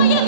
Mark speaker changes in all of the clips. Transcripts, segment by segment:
Speaker 1: Oh, yeah.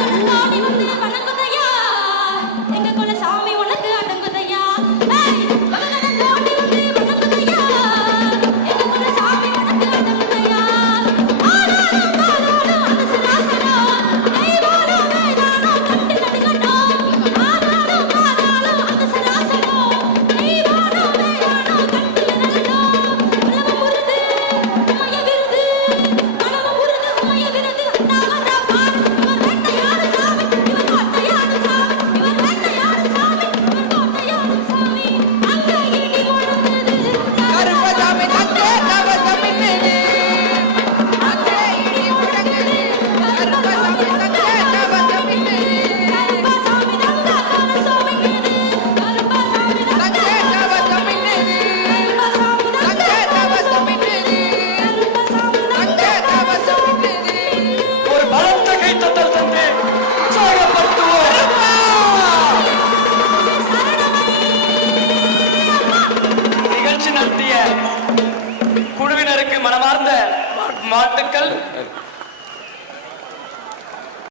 Speaker 2: மாட்டுக்கள்